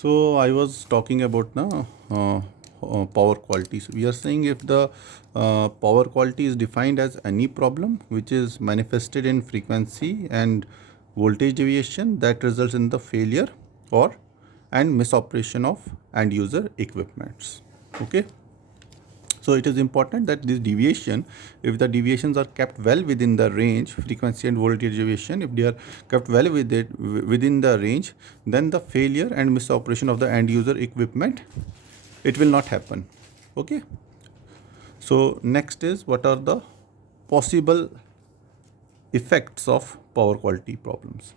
So I was talking about power quality. So we are saying if the power quality is defined as any problem which is manifested in frequency and voltage deviation that results in the failure or and misoperation of end user equipments. Okay. So it is important that this deviation, if the deviations are kept well within the range, frequency and voltage deviation, if they are kept well within the range, then the failure and misoperation of the end user equipment, it will not happen. Okay. So next is what are the possible effects of power quality problems.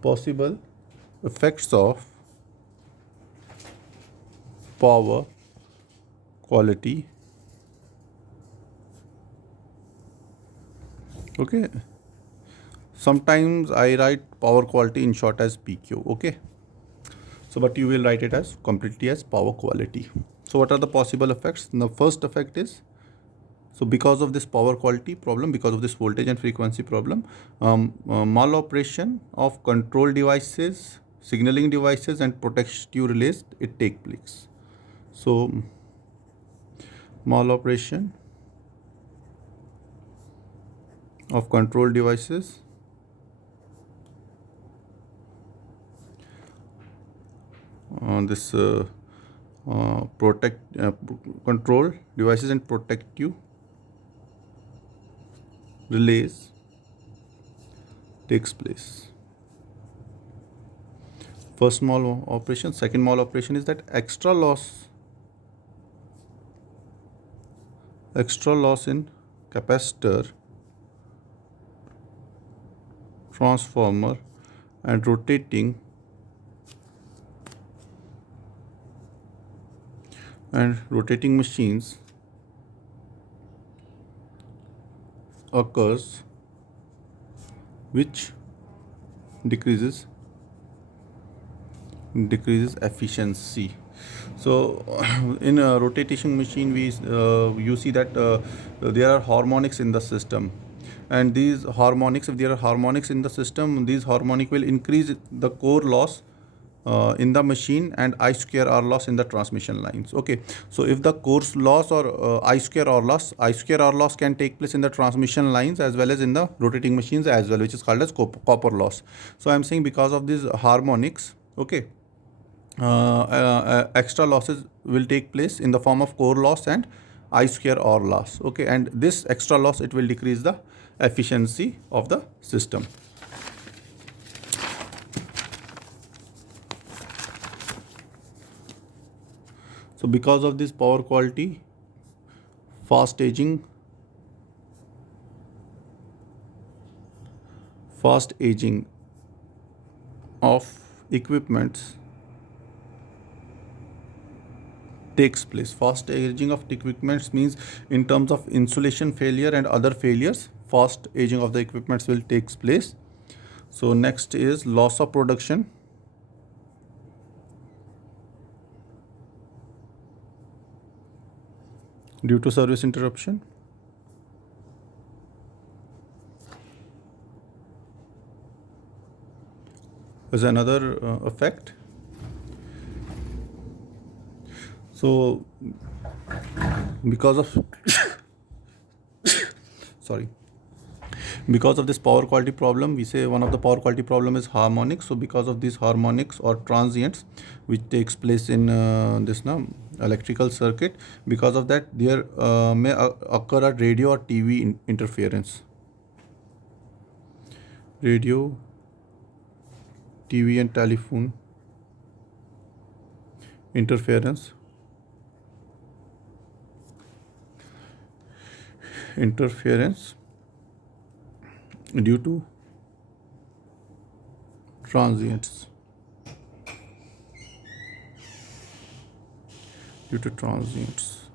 Possible effects of power quality. Okay. Sometimes I write power quality in short as PQ. Okay. So, but you will write it as completely as power quality. So, what are the possible effects? The first effect is, so because of this power quality problem, because of this voltage and frequency problem, maloperation of control devices, signaling devices, and protective relays it take place. So, maloperation of control devices, this protect control devices and protective relays takes place. First mall operation. Second mall operation is that extra loss in capacitor, transformer, and rotating machines occurs, which decreases efficiency. So in a rotating machine, you see that there are harmonics in the system, and these harmonics, if there are harmonics in the system, these harmonic will increase the core loss in the machine and I square R loss in the transmission lines. Okay, so if the core loss or I square R loss can take place in the transmission lines as well as in the rotating machines as well, which is called as copper loss. So I'm saying because of these harmonics, okay, extra losses will take place in the form of core loss and I square R loss. Okay, and this extra loss, it will decrease the efficiency of the system. So because of this power quality, fast aging of equipments takes place. Fast aging of equipments means in terms of insulation failure and other failures, fast aging of the equipments will takes place. So next is loss of production due to service interruption. Is another effect. So because of sorry, because of this power quality problem, we say one of the power quality problem is harmonics. So because of these harmonics or transients which takes place in this electrical circuit, because of that there may occur a radio or TV interference. Radio, TV and telephone interference due to transients.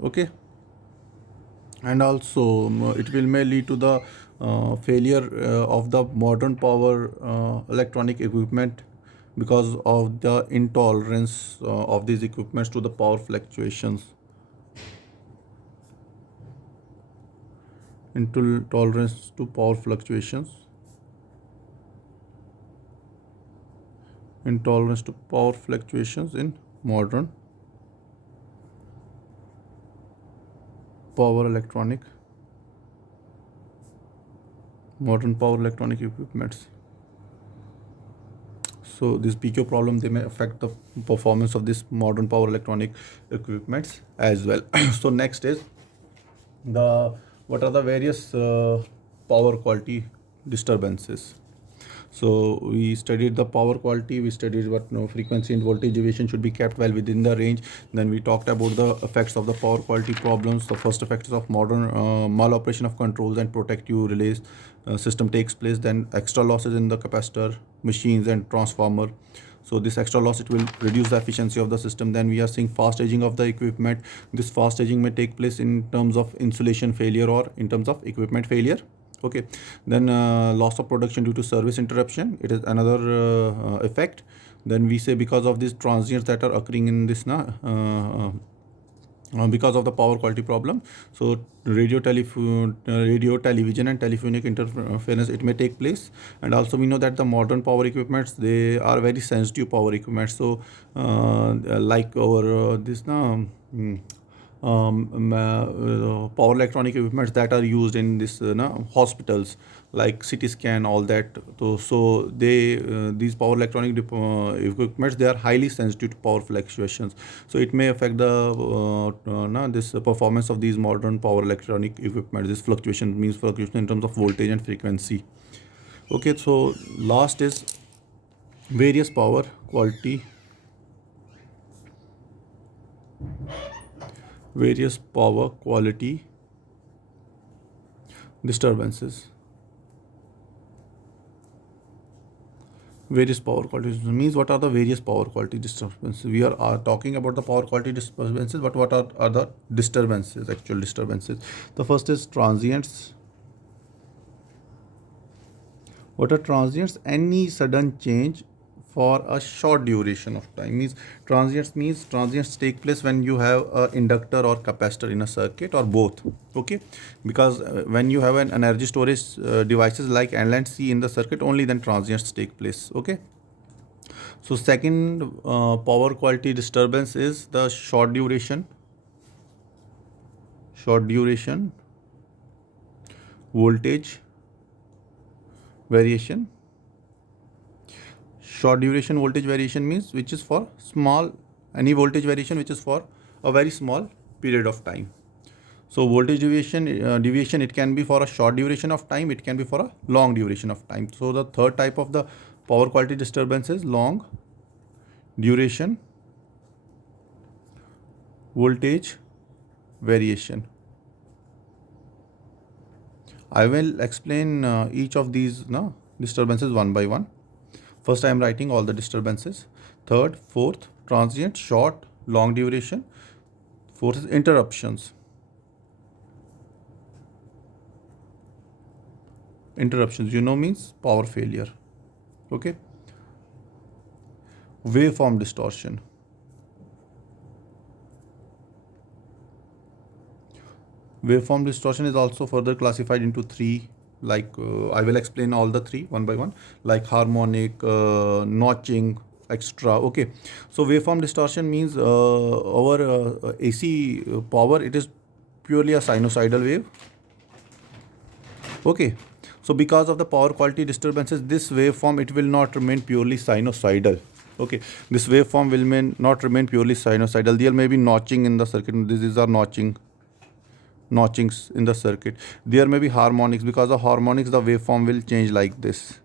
Okay, and also it will may lead to the failure of the modern power electronic equipment because of the intolerance of these equipments to the power fluctuations. Intolerance to power fluctuations. Intolerance to power fluctuations in modern power electronic equipments. So this PQ problem, they may affect the performance of this modern power electronic equipments as well. So next is the what are the various power quality disturbances. So we studied the power quality, we studied what frequency and voltage deviation should be kept well within the range. Then we talked about the effects of the power quality problems. The first effects of modern maloperation of controls and protective relays system takes place. Then extra losses in the capacitor, machines and transformer. So this extra loss, it will reduce the efficiency of the system. Then we are seeing fast aging of the equipment. This fast aging may take place in terms of insulation failure or in terms of equipment failure. Okay, then loss of production due to service interruption, it is another effect. Then we say because of these transients that are occurring in this because of the power quality problem. So radio, television and telephonic interference, it may take place. And also we know that the modern power equipments, they are very sensitive power equipments. So like our power electronic equipments that are used in this hospitals, like CT scan, all that. So they these power electronic equipments, they are highly sensitive to power fluctuations. So it may affect the this performance of these modern power electronic equipment. This fluctuation means fluctuation in terms of voltage and frequency. Okay, so last is various power quality disturbances. Various power quality means what are the various power quality disturbances? We are talking about the power quality disturbances, but what are the disturbances, actual disturbances? The first is transients. What are transients? Any sudden change for a short duration of time. Means transients take place when you have an inductor or capacitor in a circuit, or both. Okay, because when you have an energy storage devices like N and C in the circuit, only then transients take place. Okay, so second power quality disturbance is the short duration voltage variation. Short duration voltage variation means which is for small, any voltage variation which is for a very small period of time. So voltage deviation, it can be for a short duration of time, it can be for a long duration of time. So the third type of the power quality disturbance is long duration voltage variation. I will explain each of these disturbances one by one. First, I am writing all the disturbances. Third, fourth, transient, short, long duration. Fourth is interruptions. Interruptions, means power failure. Okay. Waveform distortion. Waveform distortion is also further classified into three. Like I will explain all the three one by one, like harmonic, notching, extra. Okay, so waveform distortion means our AC power, it is purely a sinusoidal wave. Okay, so because of the power quality disturbances, this waveform, it will not remain purely sinusoidal. Okay, this waveform will not remain purely sinusoidal. There may be notching in the circuit. This is our notchings in the circuit. There may be harmonics. Because of harmonics, the waveform will change like this.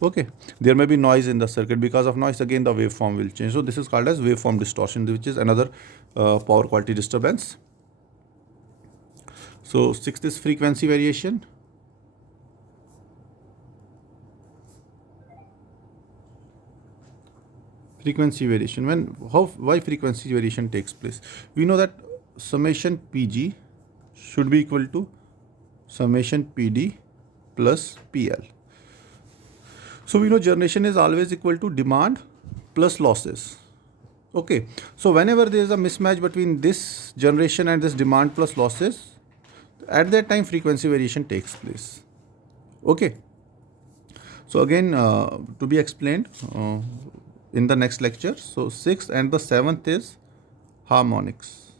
Okay, there may be noise in the circuit. Because of noise, again the waveform will change. So this is called as waveform distortion, which is another power quality disturbance. So sixth is frequency variation. Frequency variation, why frequency variation takes place? We know that summation Pg should be equal to summation Pd plus PL. So we know generation is always equal to demand plus losses. Okay, so whenever there is a mismatch between this generation and this demand plus losses, at that time frequency variation takes place. Okay, so again to be explained in the next lecture. So sixth and the seventh is harmonics.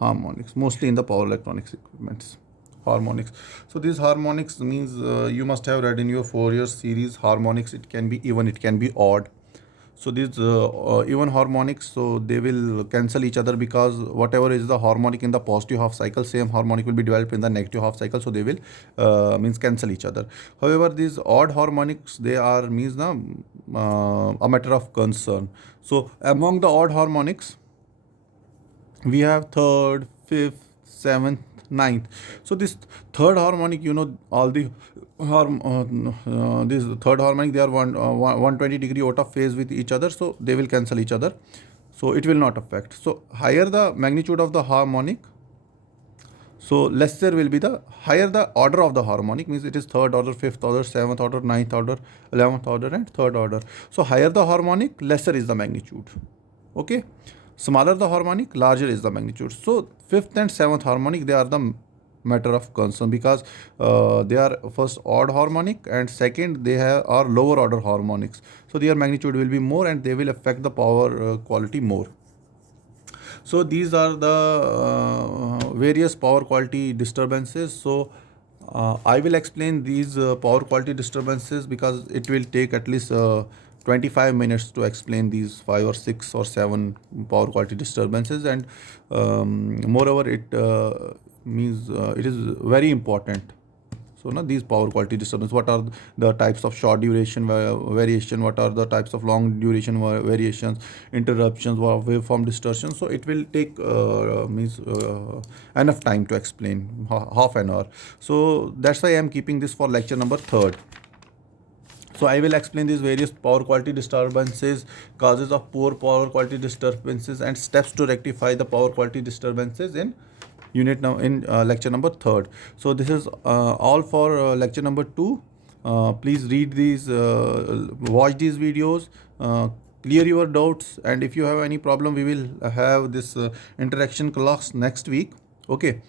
Harmonics mostly in the power electronics equipments. Harmonics. So these harmonics means you must have read in your 4 year series harmonics. It can be even, it can be odd. So these even harmonics, so they will cancel each other, because whatever is the harmonic in the positive half cycle, same harmonic will be developed in the negative half cycle. So they will means cancel each other. However, these odd harmonics, they are means a matter of concern. So among the odd harmonics, we have third, fifth, seventh, ninth. So this third harmonic, all the this third harmonic, they are 120-degree out of phase with each other, so they will cancel each other. So it will not affect. So higher the magnitude of the harmonic, so lesser will be the higher the order of the harmonic, means it is third order, fifth order, seventh order, ninth order, 11th order, and third order. So higher the harmonic, lesser is the magnitude. Okay, smaller the harmonic, larger is the magnitude. So fifth and seventh harmonic, they are the matter of concern, because they are first odd harmonic, and second they are lower order harmonics. So their magnitude will be more, and they will affect the power quality more. So these are the various power quality disturbances. So I will explain these power quality disturbances, because it will take at least 25 minutes to explain these 5 or 6 or 7 power quality disturbances. And moreover, it means it is very important. So now these power quality disturbances, what are the types of short duration variation, what are the types of long duration variations, interruptions, waveform distortion. So it will take means enough time to explain, half an hour. So that's why I am keeping this for lecture number third. So I will explain these various power quality disturbances, causes of poor power quality disturbances, and steps to rectify the power quality disturbances in unit now in lecture number third. So this is all for lecture number 2. Please read these, watch these videos, clear your doubts, and if you have any problem, we will have this interaction class next week. Okay.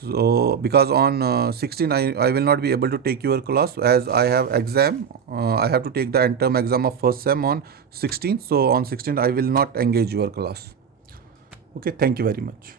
So because on 16 I will not be able to take your class, as I have exam. I have to take the end term exam of first sem on 16th. So on 16th I will not engage your class. Okay, thank you very much.